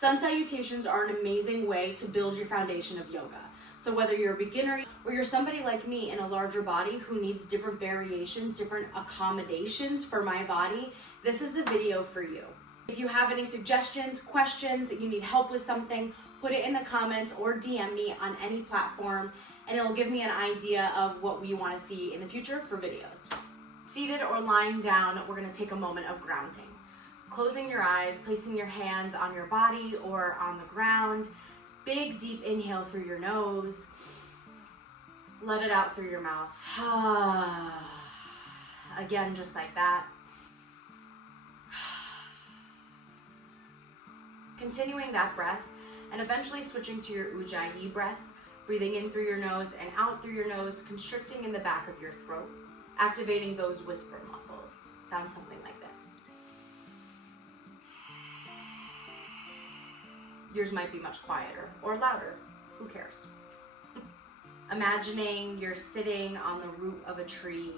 Sun salutations are an amazing way to build your foundation of yoga. So whether you're a beginner or you're somebody like me in a larger body who needs different variations, different accommodations for my body, this is the video for you. If you have any suggestions, questions, you need help with something, put it in the comments or DM me on any platform, and it'll give me an idea of what we want to see in the future for videos. Seated or lying down, we're going to take a moment of grounding. Closing your eyes, placing your hands on your body or on the ground. Big deep inhale through your nose. Let it out through your mouth. Again, just like that. Continuing that breath and eventually switching to your Ujjayi breath, breathing in through your nose and out through your nose, constricting in the back of your throat, activating those whisper muscles. Sounds something like this. Yours might be much quieter or louder. Who cares? Imagining you're sitting on the root of a tree.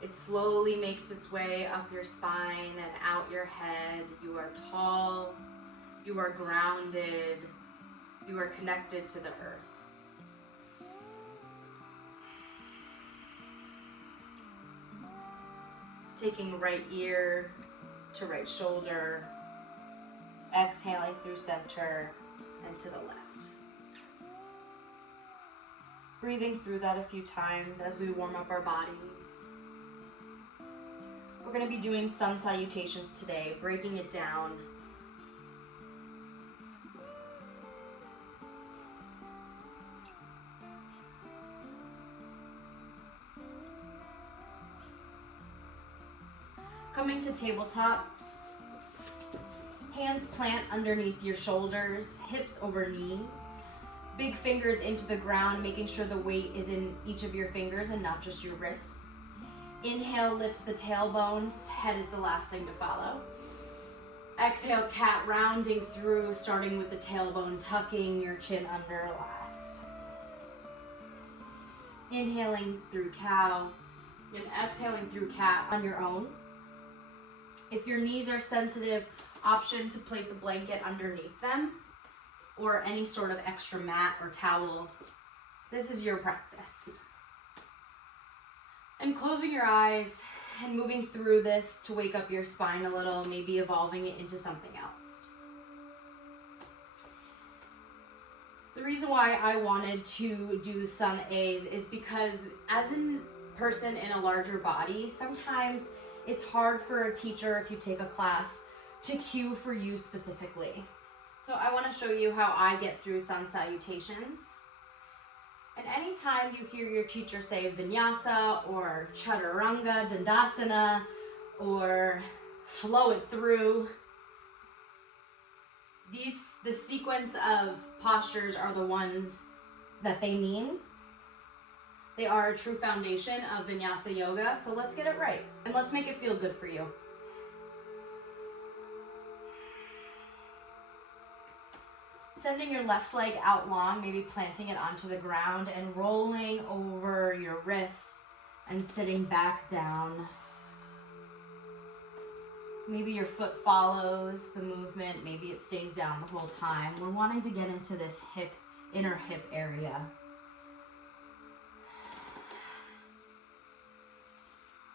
It slowly makes its way up your spine and out your head. You are tall. You are grounded. You are connected to the earth. Taking right ear to right shoulder. Exhaling through center and to the left. Breathing through that a few times as we warm up our bodies. We're going to be doing sun salutations today, breaking it down. Coming to tabletop. Hands plant underneath your shoulders, hips over knees. Big fingers into the ground, making sure the weight is in each of your fingers and not just your wrists. Inhale lifts the tailbones, head is the last thing to follow. Exhale, cat, rounding through, starting with the tailbone, tucking your chin under last. Inhaling through cow and exhaling through cat on your own. If your knees are sensitive, option to place a blanket underneath them or any sort of extra mat or towel. This is your practice. And closing your eyes and moving through this to wake up your spine a little, maybe evolving it into something else. The reason why I wanted to do Sun A's is because as a person in a larger body, sometimes it's hard for a teacher, if you take a class, to cue for you specifically. So I want to show you how I get through sun salutations. And anytime you hear your teacher say vinyasa or chaturanga dandasana or flow it through, the sequence of postures are the ones that they mean. They are a true foundation of vinyasa yoga, so let's get it right. And let's make it feel good for you. Sending your left leg out long, maybe planting it onto the ground and rolling over your wrists and sitting back down. Maybe your foot follows the movement, maybe it stays down the whole time. We're wanting to get into this inner hip area.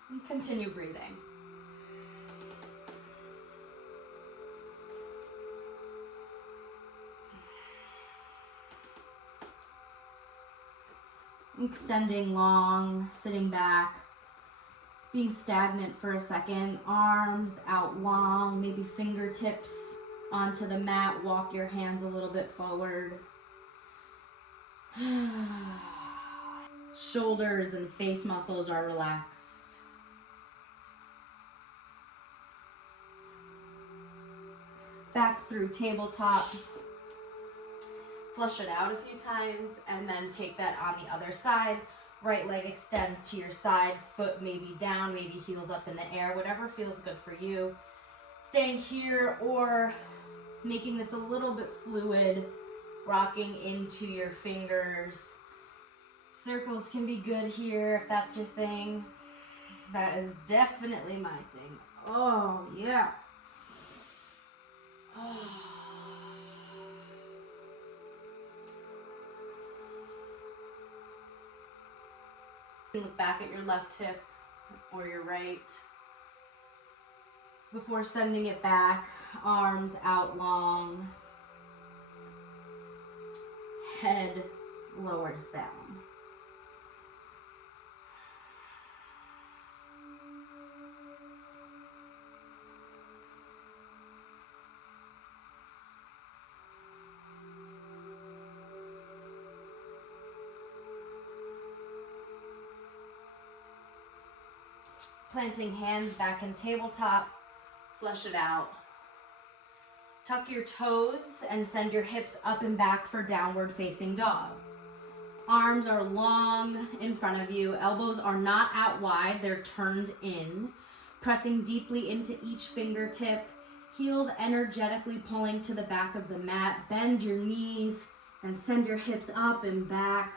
And continue breathing. Extending long, sitting back, being stagnant for a second, arms out long, maybe fingertips onto the mat, walk your hands a little bit forward. Shoulders and face muscles are relaxed. Back through tabletop. Flush it out a few times and then take that on the other side. Right leg extends to your side, foot maybe down, maybe heels up in the air, whatever feels good for you. Staying here or making this a little bit fluid, rocking into your fingers. Circles can be good here if that's your thing. That is definitely my thing. Oh, yeah. Oh. Look back at your left hip or your right. Before sending it back, arms out long. Head lowers down. Planting hands back in tabletop, flush it out. Tuck your toes and send your hips up and back for downward facing dog. Arms are long in front of you. Elbows are not out wide, they're turned in. Pressing deeply into each fingertip. Heels energetically pulling to the back of the mat. Bend your knees and send your hips up and back.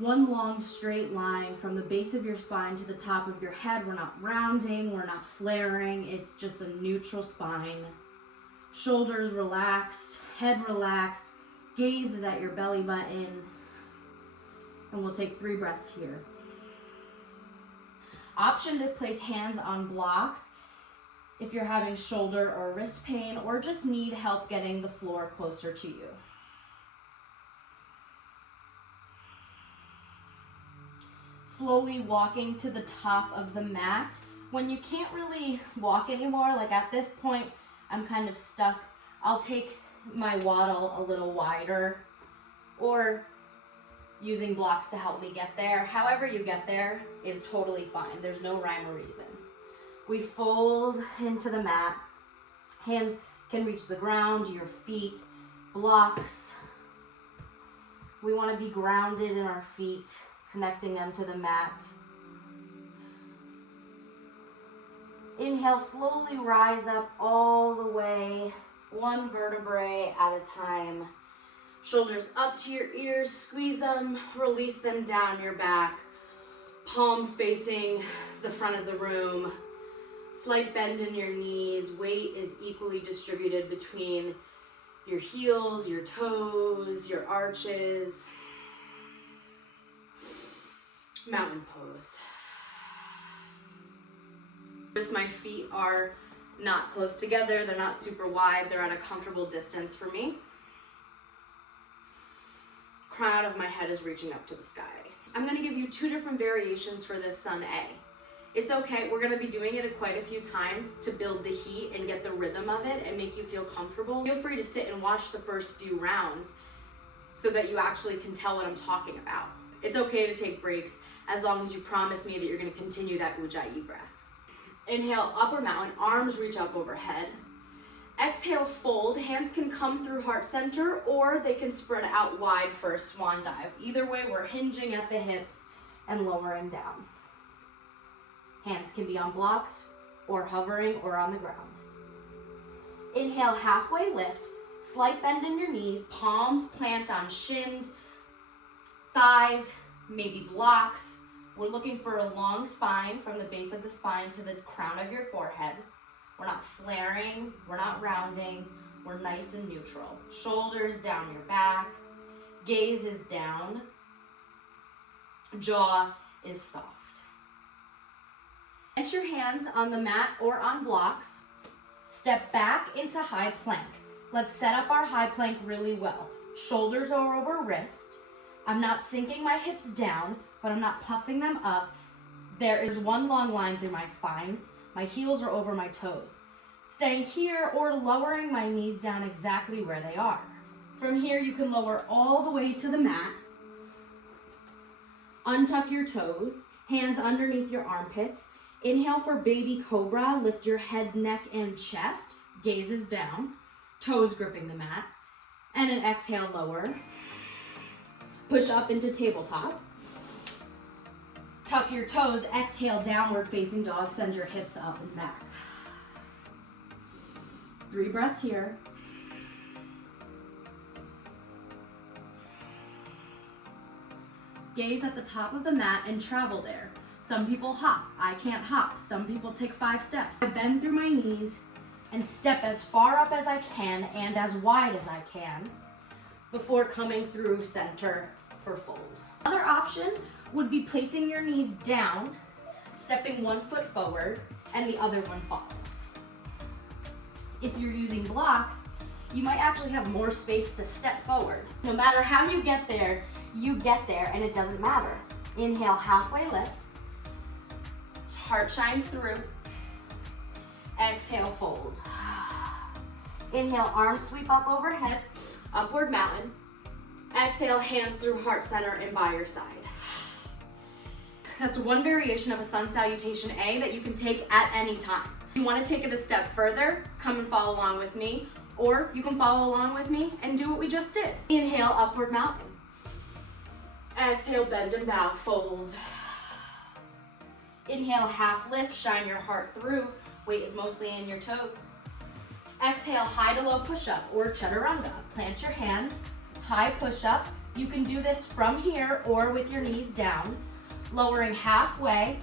One long straight line from the base of your spine to the top of your head. We're not rounding, we're not flaring. It's just a neutral spine. Shoulders relaxed, head relaxed. Gaze is at your belly button. And we'll take 3 breaths here. Option to place hands on blocks if you're having shoulder or wrist pain or just need help getting the floor closer to you. Slowly walking to the top of the mat. When you can't really walk anymore, like at this point, I'm kind of stuck, I'll take my waddle a little wider or using blocks to help me get there. However you get there is totally fine. There's no rhyme or reason. We fold into the mat. Hands can reach the ground, your feet, blocks. We want to be grounded in our feet, connecting them to the mat. Inhale, slowly rise up all the way, 1 vertebrae at a time. Shoulders up to your ears, squeeze them, release them down your back. Palms facing the front of the room. Slight bend in your knees. Weight is equally distributed between your heels, your toes, your arches. Mountain pose. Notice my feet are not close together, they're not super wide, they're at a comfortable distance for me. Crown of my head is reaching up to the sky. I'm gonna give you 2 different variations for this Sun A. It's okay, we're gonna be doing it quite a few times to build the heat and get the rhythm of it and make you feel comfortable. Feel free to sit and watch the first few rounds so that you actually can tell what I'm talking about. It's okay to take breaks as long as you promise me that you're gonna continue that Ujjayi breath. Inhale, upper mountain, arms reach up overhead. Exhale, fold. Hands can come through heart center or they can spread out wide for a swan dive. Either way, we're hinging at the hips and lowering down. Hands can be on blocks or hovering or on the ground. Inhale, halfway lift. Slight bend in your knees. Palms plant on shins, thighs, maybe blocks. We're looking for a long spine from the base of the spine to the crown of your forehead. We're not flaring, we're not rounding, we're nice and neutral. Shoulders down your back, gaze is down, jaw is soft. Plant your hands on the mat or on blocks. Step back into high plank. Let's set up our high plank really well. Shoulders are over wrist. I'm not sinking my hips down, but I'm not puffing them up. There is 1 long line through my spine. My heels are over my toes. Staying here or lowering my knees down exactly where they are. From here, you can lower all the way to the mat. Untuck your toes, hands underneath your armpits. Inhale for baby cobra, lift your head, neck, and chest. Gaze is down, toes gripping the mat. And an exhale, lower. Push up into tabletop. Tuck your toes, exhale, downward facing dog, send your hips up and back. 3 breaths here. Gaze at the top of the mat and travel there. Some people hop, I can't hop. Some people take 5 steps. I bend through my knees and step as far up as I can and as wide as I can before coming through center for fold. Another option would be placing your knees down, stepping one foot forward, and the other one follows. If you're using blocks, you might actually have more space to step forward. No matter how you get there, and it doesn't matter. Inhale, halfway lift. Heart shines through. Exhale, fold. Inhale, arms sweep up overhead, upward mountain. Exhale, hands through heart center and by your side. That's one variation of a Sun Salutation A that you can take at any time. If you want to take it a step further, come and follow along with me, or you can follow along with me and do what we just did. Inhale, upward mountain. Exhale, bend and bow, fold. Inhale, half lift, shine your heart through. Weight is mostly in your toes. Exhale, high to low push-up or chaturanga. Plant your hands, high push-up. You can do this from here or with your knees down. Lowering halfway.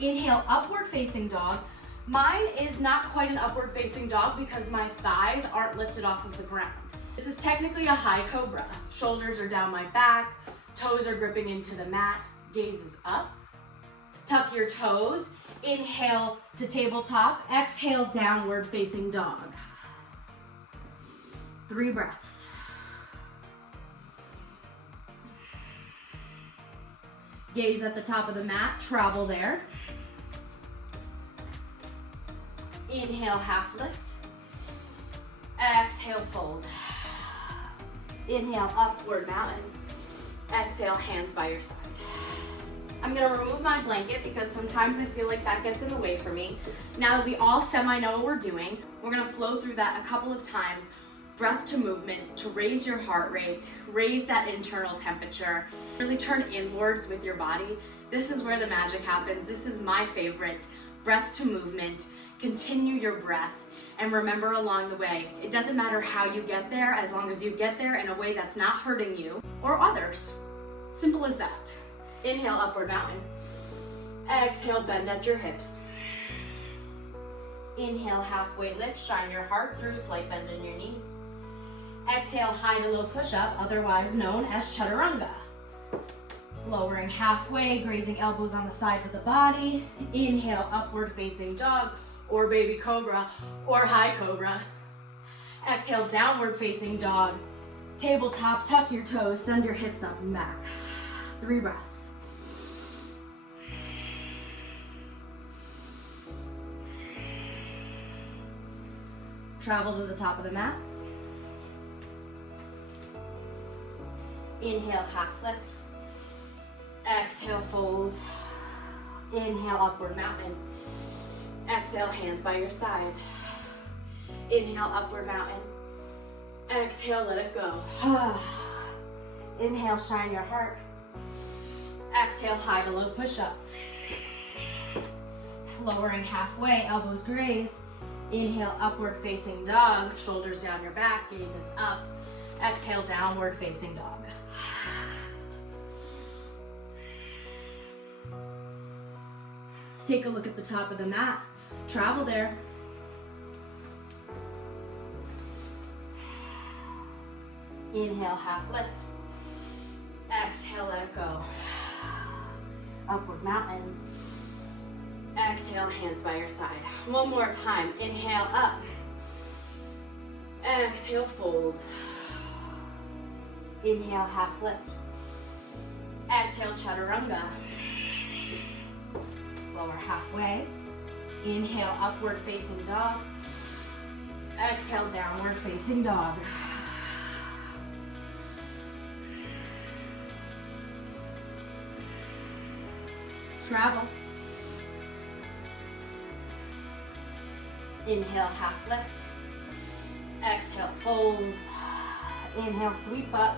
Inhale, upward facing dog. Mine is not quite an upward facing dog because my thighs aren't lifted off of the ground. This is technically a high cobra. Shoulders are down my back, toes are gripping into the mat, gaze is up. Tuck your toes. Inhale to tabletop. Exhale, downward facing dog. 3 breaths. Gaze at the top of the mat, travel there. Inhale, half lift. Exhale, fold. Inhale, upward mountain. Exhale, hands by your side. I'm gonna remove my blanket because sometimes I feel like that gets in the way for me. Now that we all semi know what we're doing, we're gonna flow through that a couple of times. Breath to movement to raise your heart rate, raise that internal temperature, really turn inwards with your body. This is where the magic happens. This is my favorite. Breath to movement, continue your breath, and remember along the way, it doesn't matter how you get there as long as you get there in a way that's not hurting you or others. Simple as that. Inhale, upward mountain. Exhale, bend at your hips. Inhale, halfway lift, shine your heart through, slight bend in your knees. Exhale, high to low push-up, otherwise known as chaturanga. Lowering halfway, grazing elbows on the sides of the body. Inhale, upward facing dog, or baby cobra, or high cobra. Exhale, downward facing dog. Tabletop, tuck your toes, send your hips up and back. 3 breaths. Travel to the top of the mat. Inhale, half lift. Exhale, fold. Inhale, upward mountain. Exhale, hands by your side. Inhale, upward mountain. Exhale, let it go. Inhale, shine your heart. Exhale, high to low push-up. Lowering halfway, elbows graze. Inhale, upward facing dog, shoulders down your back, gaze is up. Exhale, downward facing dog. Take a look at the top of the mat. Travel there. Inhale, half lift. Exhale, let it go. Upward mountain. Exhale, hands by your side. One more time. Inhale, up. Exhale, fold. Inhale, half lift. Exhale, chaturanga. Lower halfway. Inhale, upward facing dog. Exhale, downward facing dog. Travel. Inhale, half lift. Exhale, fold. Inhale, sweep up.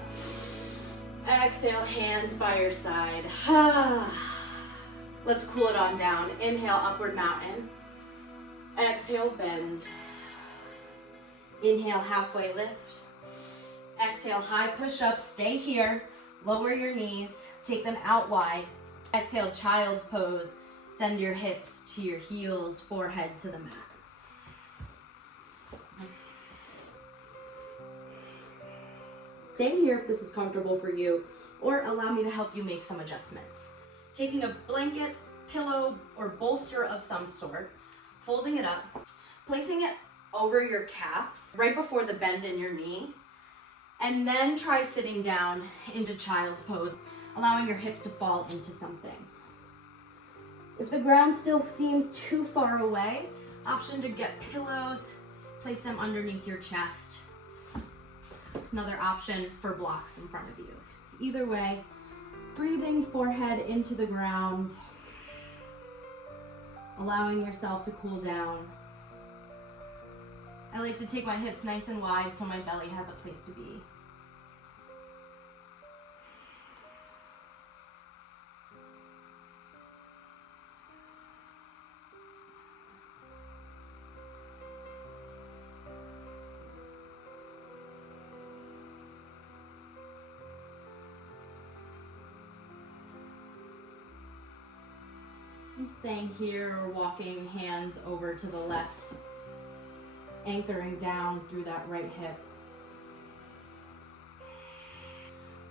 Exhale, hands by your side. Let's cool it on down. Inhale, upward mountain. Exhale, bend. Inhale, halfway lift. Exhale, high push-up. Stay here. Lower your knees. Take them out wide. Exhale, child's pose. Send your hips to your heels, forehead to the mat. Stay here if this is comfortable for you, or allow me to help you make some adjustments. Taking a blanket, pillow, or bolster of some sort, folding it up, placing it over your calves, right before the bend in your knee, and then try sitting down into child's pose, allowing your hips to fall into something. If the ground still seems too far away, option to get pillows, place them underneath your chest. Another option for blocks in front of you. Either way, breathing forehead into the ground, allowing yourself to cool down. I like to take my hips nice and wide so my belly has a place to be. Staying here or walking hands over to the left, anchoring down through that right hip.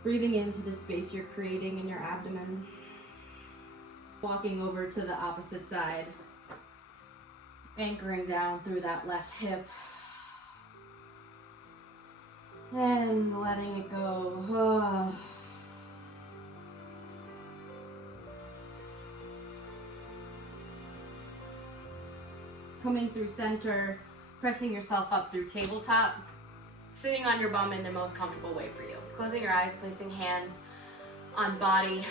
Breathing into the space you're creating in your abdomen. Walking over to the opposite side, anchoring down through that left hip. And letting it go. Coming through center, pressing yourself up through tabletop, sitting on your bum in the most comfortable way for you. Closing your eyes, placing hands on body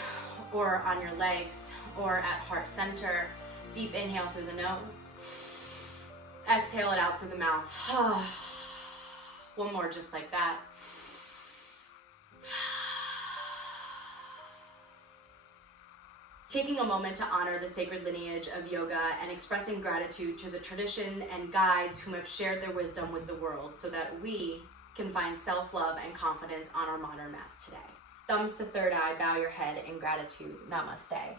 or on your legs or at heart center. Deep inhale through the nose. Exhale it out through the mouth. One more just like that. Taking a moment to honor the sacred lineage of yoga and expressing gratitude to the tradition and guides whom have shared their wisdom with the world so that we can find self-love and confidence on our modern mats today. Thumbs to third eye, bow your head in gratitude. Namaste.